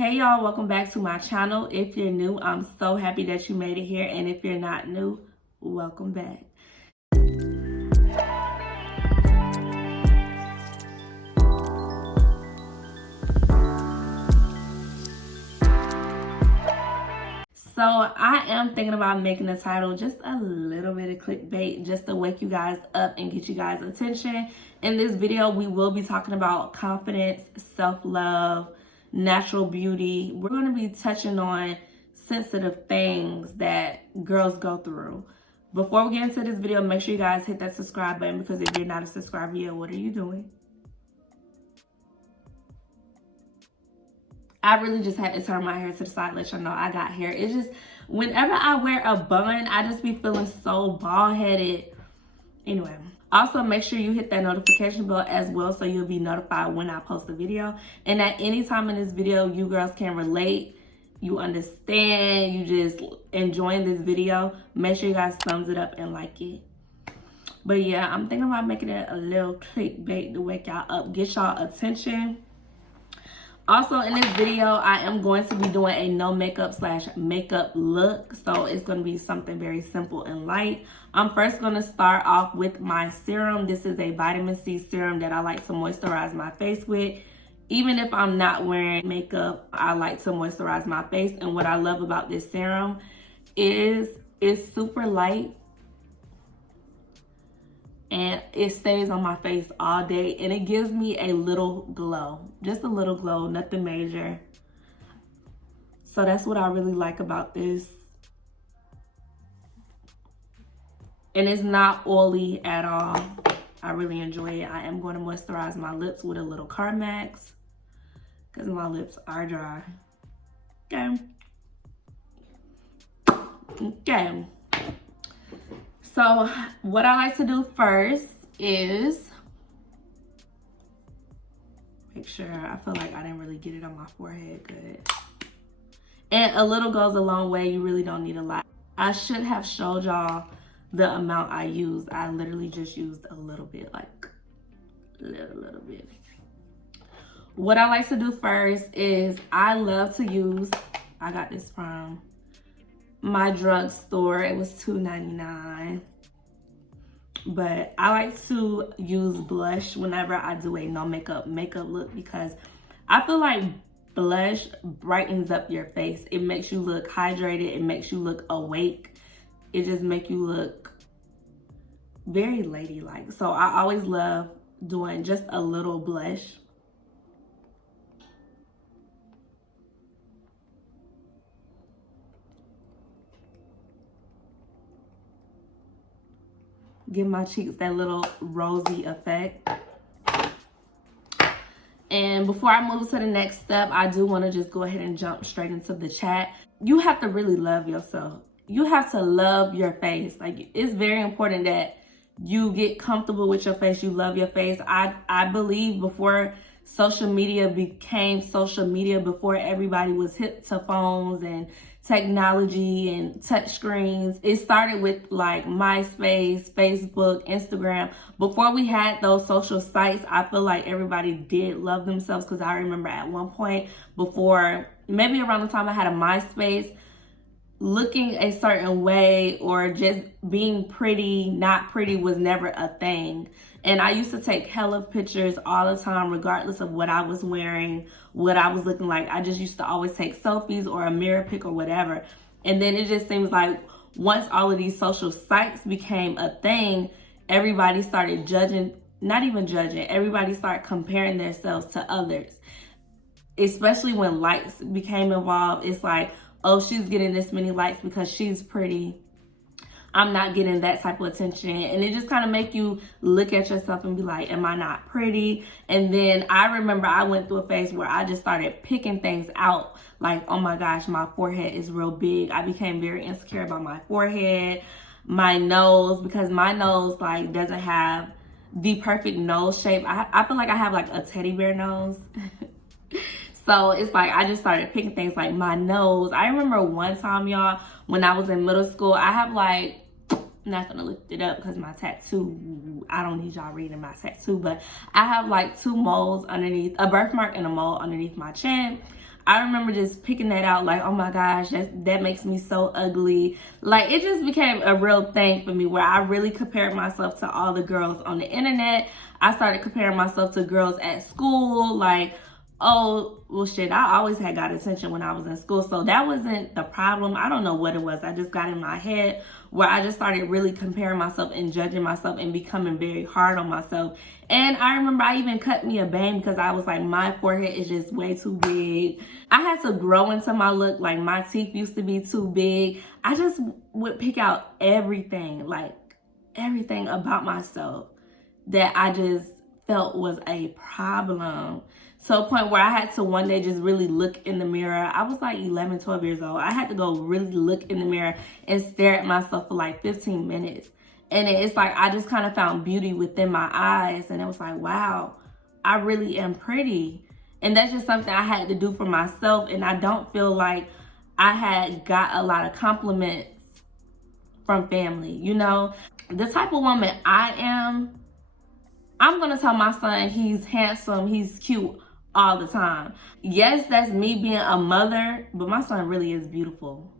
Hey y'all, welcome back to my channel. If you're new, I'm so happy that you made it here, and if you're not new, welcome back. So I am thinking about making the title just a little bit of clickbait just to wake you guys up and get you guys attention. In this video, we will be talking about confidence, self-love, natural beauty. We're going to be touching on sensitive things that girls go through. Before we get into this video, make sure you guys hit that subscribe button, because if you're not a subscriber yet, what are you doing? I really just had to turn my hair to the side, let y'all know I got hair. It's just, whenever I wear a bun, I just be feeling so bald-headed. Anyway, also make sure you hit that notification bell as well, so you'll be notified when I post a video. And at any time in this video, you girls can relate, you understand, you just enjoying this video, make sure you guys thumbs it up and like it. But yeah, I'm thinking about making it a little clickbait to wake y'all up, get y'all attention. Also, in this video, I am going to be doing a no makeup / makeup look. So it's going to be something very simple and light. I'm first going to start off with my serum. This is a vitamin C serum that I like to moisturize my face with. Even if I'm not wearing makeup, I like to moisturize my face. And what I love about this serum is it's super light. And it stays on my face all day, and it gives me a little glow, just a little glow, nothing major. So that's what I really like about this. And it's not oily at all. I really enjoy it. I am going to moisturize my lips with a little Carmex, because my lips are dry. Okay. So what I like to do first is make sure, I feel like I didn't really get it on my forehead good. And a little goes a long way. You really don't need a lot. I should have showed y'all the amount I used. I literally just used a little bit, like a little bit. What I like to do first is I love to use, I got this from my drugstore. It was $2.99. But I like to use blush whenever I do a no makeup look, because I feel like blush brightens up your face. It makes you look hydrated. It makes you look awake. It just makes you look very ladylike. So I always love doing just a little blush. Give my cheeks that little rosy effect. And before I move to the next step, I do want to just go ahead and jump straight into the chat. You have to really love yourself. You have to love your face. Like, it's very important that you get comfortable with your face. You love your face. I believe before social media became social media, before everybody was hip to phones and technology and touch screens, it started with like MySpace, Facebook, Instagram. Before we had those social sites, I feel like everybody did love themselves, because I remember at one point, before maybe around the time I had a MySpace, looking a certain way or just being pretty, not pretty, was never a thing. And I used to take hella pictures all the time, regardless of what I was wearing, what I was looking like. I just used to always take selfies or a mirror pic or whatever. And then it just seems like once all of these social sites became a thing, everybody started judging, not even judging, everybody started comparing themselves to others. Especially when likes became involved. It's like, oh, she's getting this many likes because she's pretty. I'm not getting that type of attention. And it just kind of make you look at yourself and be like, am I not pretty? And then I remember I went through a phase where I just started picking things out. Like, oh my gosh, my forehead is real big. I became very insecure about my forehead, my nose, because my nose like doesn't have the perfect nose shape. I feel like I have like a teddy bear nose. So it's like I just started picking things like my nose. I remember one time, y'all, when I was in middle school, I have like I'm not gonna lift it up because my tattoo, I don't need y'all reading my tattoo, but I have like 2 moles underneath, a birthmark and a mole underneath my chin. I remember just picking that out like, oh my gosh, that makes me so ugly. Like, it just became a real thing for me where I really compared myself to all the girls on the internet. I started comparing myself to girls at school, like, oh, well, shit, I always had got attention when I was in school, so that wasn't the problem. I don't know what it was. I just got in my head where I just started really comparing myself and judging myself and becoming very hard on myself. And I remember I even cut me a bang because I was like, my forehead is just way too big. I had to grow into my look. Like, my teeth used to be too big. I just would pick out everything, like everything about myself that I just felt was a problem. To a point where I had to one day just really look in the mirror. I was like 11, 12 years old. I had to go really look in the mirror and stare at myself for like 15 minutes. And it's like I just kind of found beauty within my eyes. And it was like, wow, I really am pretty. And that's just something I had to do for myself. And I don't feel like I had got a lot of compliments from family. You know, the type of woman I am, I'm going to tell my son he's handsome, he's cute all the time. Yes, that's me being a mother, but my son really is beautiful.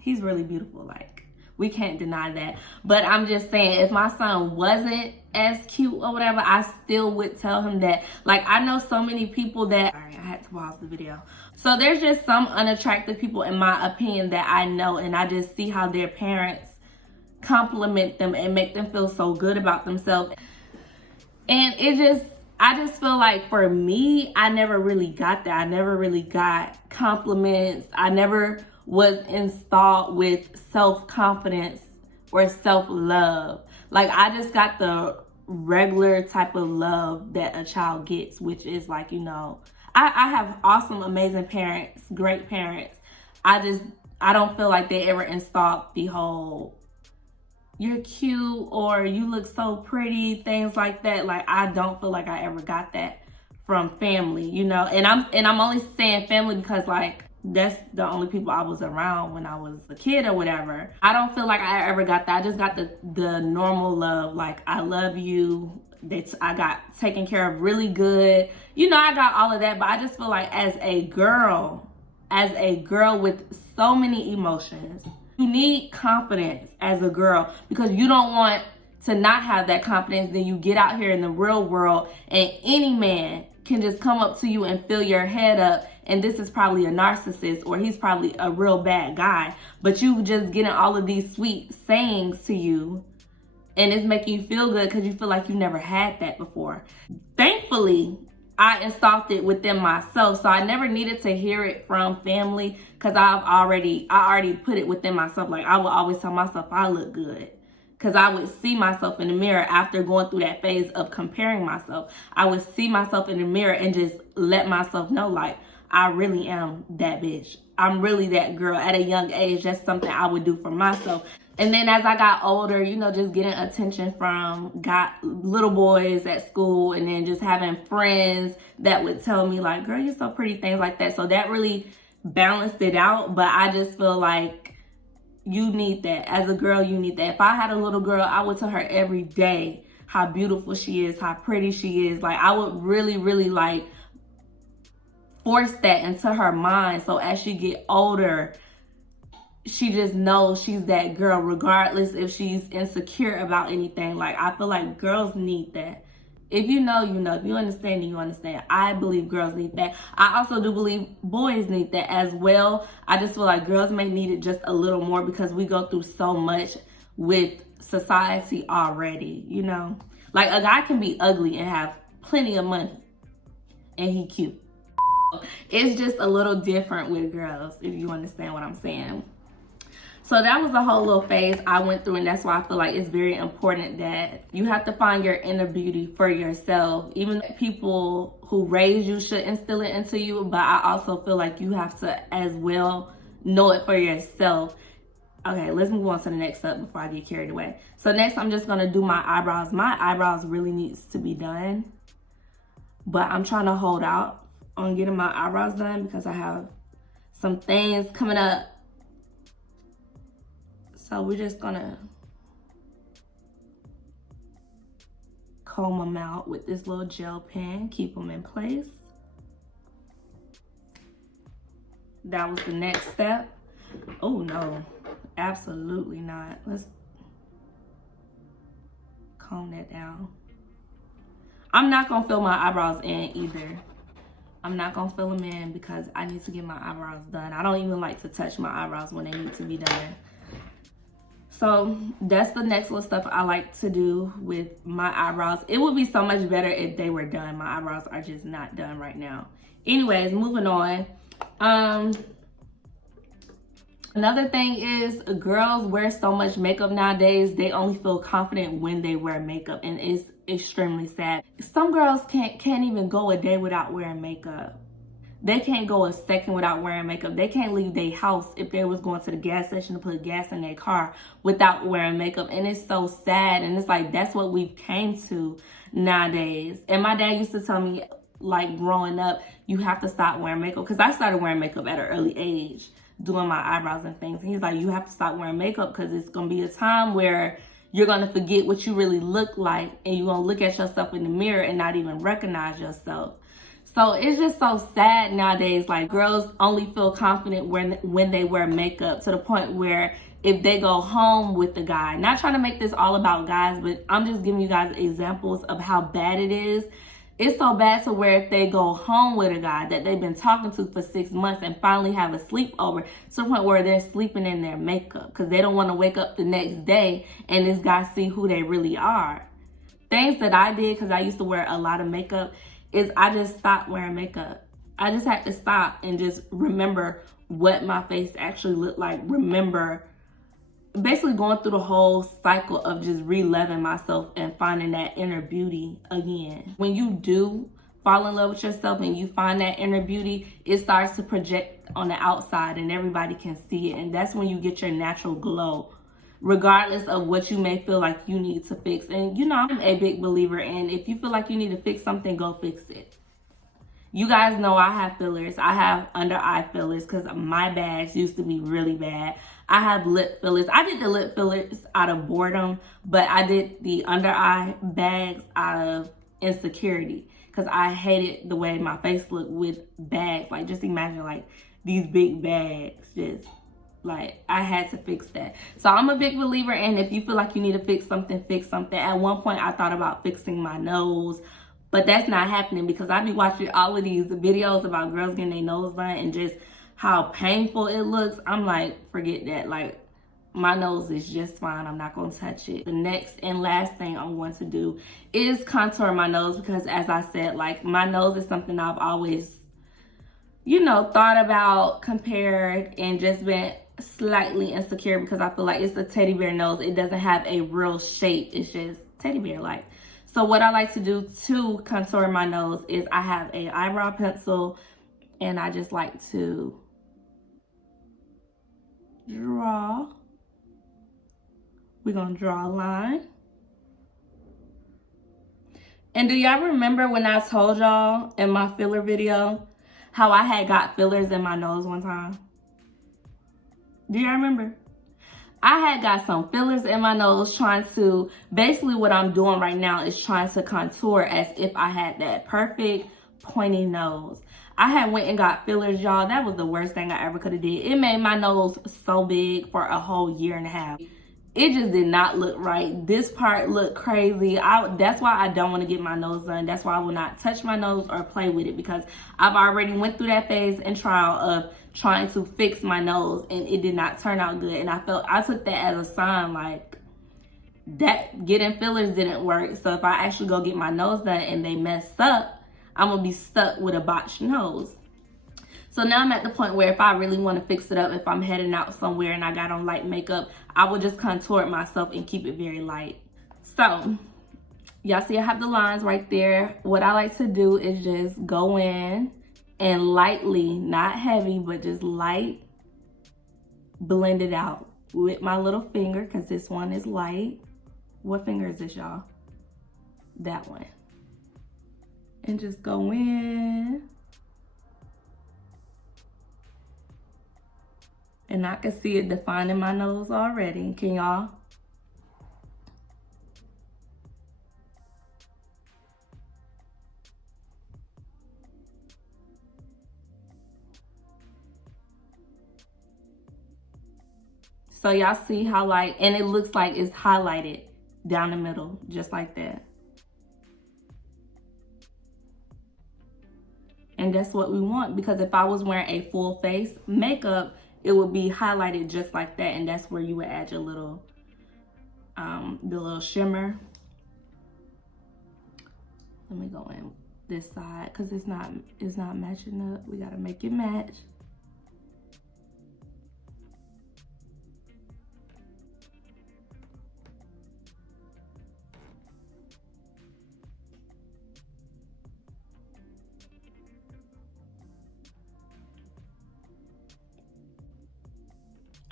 He's really beautiful. Like, we can't deny that. But I'm just saying, if my son wasn't as cute or whatever, I still would tell him that. Like, I know so many people that, all right, I had to pause the video. So there's just some unattractive people, in my opinion, that I know, and I just see how their parents compliment them and make them feel so good about themselves. And I just feel like for me, I never really got that. I never really got compliments. I never was installed with self-confidence or self-love. Like, I just got the regular type of love that a child gets, which is like, you know, I have awesome, amazing parents, great parents. I don't feel like they ever installed the whole, you're cute or you look so pretty, things like that. Like, I don't feel like I ever got that from family, you know. And I'm only saying family because, like, that's the only people I was around when I was a kid or whatever. I don't feel like I ever got that. I just got the normal love, like, I love you. I got taken care of really good. You know, I got all of that, but I just feel like as a girl with so many emotions, you need confidence as a girl, because you don't want to not have that confidence. Then you get out here in the real world and any man can just come up to you and fill your head up, and this is probably a narcissist or he's probably a real bad guy, but you just getting all of these sweet sayings to you, and it's making you feel good because you feel like you never had that before. Thankfully, I installed it within myself, so I never needed to hear it from family because I already put it within myself. Like, I would always tell myself I look good because I would see myself in the mirror after going through that phase of comparing myself. I would see myself in the mirror and just let myself know, like, I really am that bitch. I'm really that girl. At a young age, that's something I would do for myself. And then as I got older, you know, just getting attention from little boys at school, and then just having friends that would tell me, like, girl, you're so pretty, things like that. So that really balanced it out. But I just feel like you need that. As a girl, you need that. If I had a little girl, I would tell her every day how beautiful she is, how pretty she is. Like, I would really, really, like, force that into her mind. So as she get older, she just knows she's that girl, regardless if she's insecure about anything. Like, I feel like girls need that. If you know, you know. If you understand, you understand. I believe girls need that. I also do believe boys need that as well. I just feel like girls may need it just a little more because we go through so much with society already, you know. Like, a guy can be ugly and have plenty of money and he cute. It's just a little different with girls, if you understand what I'm saying. So that was the whole little phase I went through, and that's why I feel like it's very important that you have to find your inner beauty for yourself. Even people who raise you should instill it into you, but I also feel like you have to as well know it for yourself. Okay, let's move on to the next step before I get carried away. So next, I'm just gonna do my eyebrows. My eyebrows really needs to be done, but I'm trying to hold out on getting my eyebrows done because I have some things coming up. So we're just gonna comb them out with this little gel pen, keep them in place. That was the next step. Oh no, absolutely not. Let's comb that down. I'm not gonna fill my eyebrows in either. I'm not gonna fill them in because I need to get my eyebrows done. I don't even like to touch my eyebrows when they need to be done. So that's the next little stuff I like to do with my eyebrows. It would be so much better if they were done. My eyebrows are just not done right now. Anyways, moving on. Another thing is girls wear so much makeup nowadays. They only feel confident when they wear makeup, and it's extremely sad. Some girls can't even go a day without wearing makeup. They can't go a second without wearing makeup. They can't leave their house if they was going to the gas station to put gas in their car without wearing makeup. And it's so sad. And it's like, that's what we've came to nowadays. And my dad used to tell me, like, growing up, you have to stop wearing makeup. Because I started wearing makeup at an early age, doing my eyebrows and things. And he's like, you have to stop wearing makeup because it's going to be a time where you're going to forget what you really look like. And you're going to look at yourself in the mirror and not even recognize yourself. So it's just so sad nowadays. Like, girls only feel confident when they wear makeup, to the point where if they go home with the guy, not trying to make this all about guys, but I'm just giving you guys examples of how bad it is. It's so bad to where if they go home with a guy that they've been talking to for 6 months and finally have a sleepover, to the point where they're sleeping in their makeup because they don't want to wake up the next day and this guy see who they really are. Things that I did, because I used to wear a lot of makeup, is I just stopped wearing makeup. I just had to stop and just remember what my face actually looked like. Remember basically going through the whole cycle of just re-loving myself and finding that inner beauty again. When you do fall in love with yourself and you find that inner beauty, it starts to project on the outside and everybody can see it. And that's when you get your natural glow, regardless of what you may feel like you need to fix. And you know, I'm a big believer in, if you feel like you need to fix something, go fix it. You guys know I have fillers. I have under eye fillers because my bags used to be really bad. I have lip fillers. I did the lip fillers out of boredom, but I did the under eye bags out of insecurity because I hated the way my face looked with bags. Like, just imagine like these big bags, just like, I had to fix that. So I'm a big believer in, if you feel like you need to fix something, fix something. At one point I thought about fixing my nose, but that's not happening because I be watching all of these videos about girls getting their nose done and just how painful it looks. I'm like, forget that. Like, my nose is just fine. I'm not going to touch it. The next and last thing I'm going to do is contour my nose because, as I said, like, my nose is something I've always, you know, thought about, compared, and just been slightly insecure because I feel like it's a teddy bear nose. It doesn't have a real shape. It's just teddy bear like. So what I like to do to contour my nose is I have an eyebrow pencil and I just like to draw. We're gonna draw a line. And do y'all remember when I told y'all in my filler video how I had got fillers in my nose one time? Do y'all remember? I had got some fillers in my nose, trying to, basically what I'm doing right now is trying to contour as if I had that perfect pointy nose. I had went and got fillers, y'all. That was the worst thing I ever could have did. It made my nose so big for a whole year and a half. It just did not look right. This part looked crazy. That's why I don't want to get my nose done. That's why I will not touch my nose or play with it, because I've already went through that phase and trial of trying to fix my nose and it did not turn out good. And I took that as a sign, like, that getting fillers didn't work. So if I actually go get my nose done and they mess up, I'm gonna be stuck with a botched nose. So now I'm at the point where if I really want to fix it up, if I'm heading out somewhere and I got on light makeup, I will just contour it myself and keep it very light. So y'all see I have the lines right there. What I like to do is just go in and lightly, not heavy, but just light, blend it out with my little finger, because this one is light. What finger is this, y'all? That one. And just go in. And I can see it defining my nose already. Can y'all? So y'all see how like, and it looks like it's highlighted down the middle, just like that. And that's what we want, because if I was wearing a full face makeup, it would be highlighted just like that. And that's where you would add your little, the little shimmer. Let me go in this side, because it's not matching up. We gotta make it match.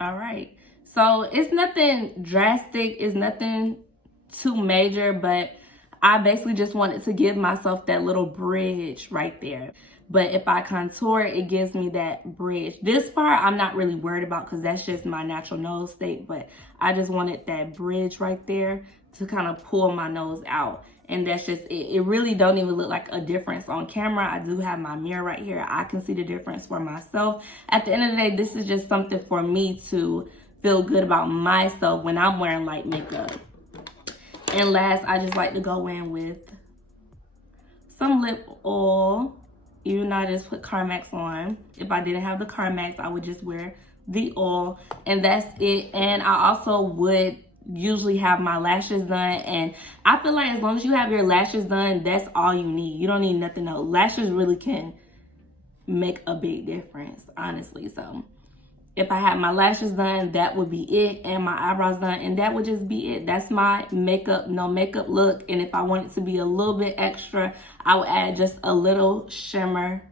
All right, so it's nothing drastic, it's nothing too major, but I basically just wanted to give myself that little bridge right there. But if I contour, it gives me that bridge. This part I'm not really worried about, because that's just my natural nose state, but I just wanted that bridge right there to kind of pull my nose out. And that's just it. It really don't even look like a difference on camera. I do have my mirror right here. I can see the difference for myself. At the end of the day, this is just something for me to feel good about myself when I'm wearing light makeup. And last, I just like to go in with some lip oil. Even though I just put Carmex on. If I didn't have the Carmex, I would just wear the oil. And that's it. And I also would usually have my lashes done, and I feel like as long as you have your lashes done, that's all you need. You don't need nothing else. Lashes really can make a big difference, honestly. So if I had my lashes done, that would be it, and my eyebrows done, and that would just be it. That's my makeup, no makeup look. And if I want it to be a little bit extra, I would add just a little shimmer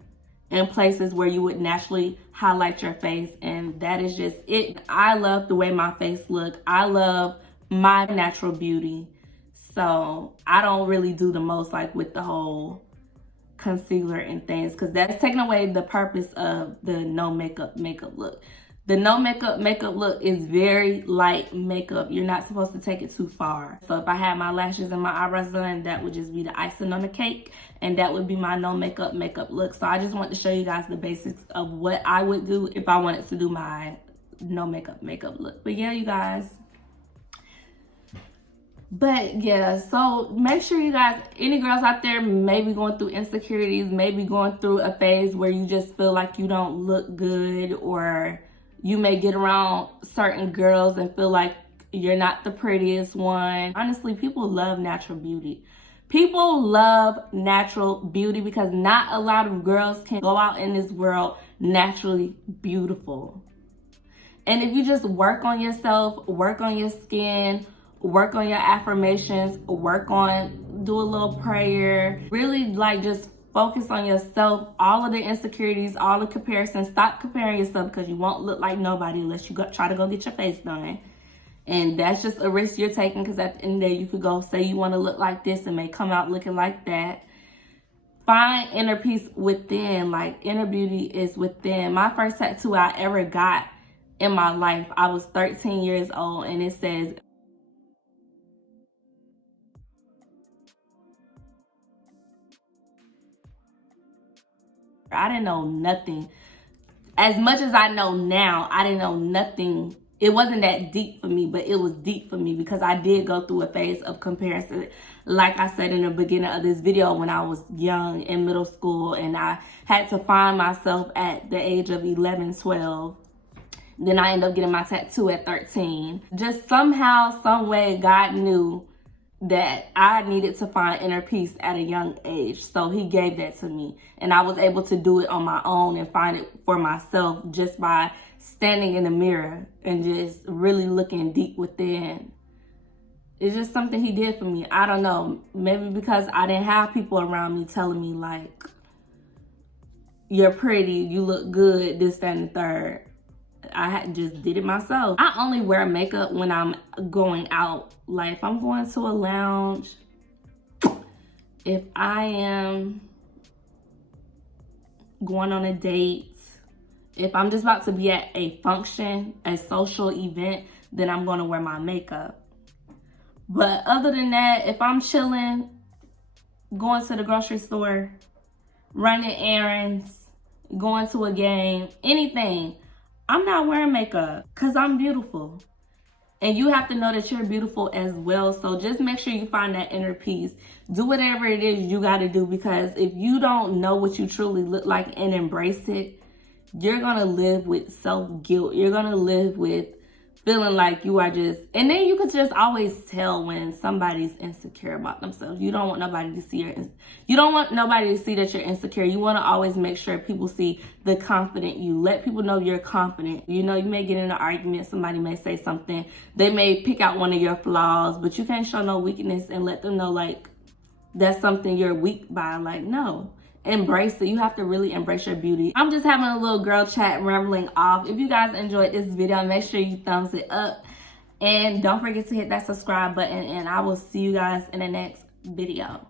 in places where you would naturally highlight your face, and that is just it. I love the way my face look. I love my natural beauty, so I don't really do the most like with the whole concealer and things, because that's taking away the purpose of the no makeup look. The no makeup look is very light makeup. You're not supposed to take it too far. So if I had my lashes and my eyebrows done, that would just be the icing on the cake, and that would be my no makeup look. So I just want to show you guys the basics of what I would do if I wanted to do my no makeup look. But yeah, you guys. But yeah, so make sure you guys, any girls out there maybe going through insecurities, maybe going through a phase where you just feel like you don't look good, or you may get around certain girls and feel like you're not the prettiest one. Honestly, people love natural beauty. People love natural beauty because not a lot of girls can go out in this world naturally beautiful. And if you just work on yourself, work on your skin, work on your affirmations, do a little prayer, really like just focus on yourself, all of the insecurities, all the comparisons. Stop comparing yourself, because you won't look like nobody unless you try to go get your face done. And that's just a risk you're taking, because at the end of the day, you could go say you want to look like this and may come out looking like that. Find inner peace within. Like, inner beauty is within. My first tattoo I ever got in my life, I was 13 years old, and it says, I didn't know nothing. As much as I know now, I didn't know nothing. It wasn't that deep for me, but it was deep for me because I did go through a phase of comparison. Like I said in the beginning of this video, when I was young in middle school, and I had to find myself at the age of 11, 12. Then I ended up getting my tattoo at 13. Just somehow, some way, God knew that I needed to find inner peace at a young age. So he gave that to me. And I was able to do it on my own and find it for myself just by standing in the mirror and just really looking deep within. It's just something he did for me. I don't know. Maybe because I didn't have people around me telling me like, you're pretty, you look good, this, that, and the third. I just did it myself. I only wear makeup when I'm going out. Like if I'm going to a lounge, if I am going on a date, if I'm just about to be at a function, a social event, then I'm going to wear my makeup. But other than that, if I'm chilling, going to the grocery store, running errands, going to a game, anything, I'm not wearing makeup because I'm beautiful. And you have to know that you're beautiful as well. So just make sure you find that inner peace. Do whatever it is you got to do, because if you don't know what you truly look like and embrace it, you're going to live with self-guilt. You're going to live with feeling like you are just, and then you could just always tell when somebody's insecure about themselves. You don't want nobody to see you don't want nobody to see that you're insecure. You want to always make sure people see the confident you. Let people know you're confident. You know, you may get in an argument, somebody may say something, they may pick out one of your flaws, but you can't show no weakness and let them know like that's something you're weak by. Like, no. Embrace it. You have to really embrace your beauty. I'm just having a little girl chat, rambling off. If you guys enjoyed this video, make sure you thumbs it up. And don't forget to hit that subscribe button. And I will see you guys in the next video.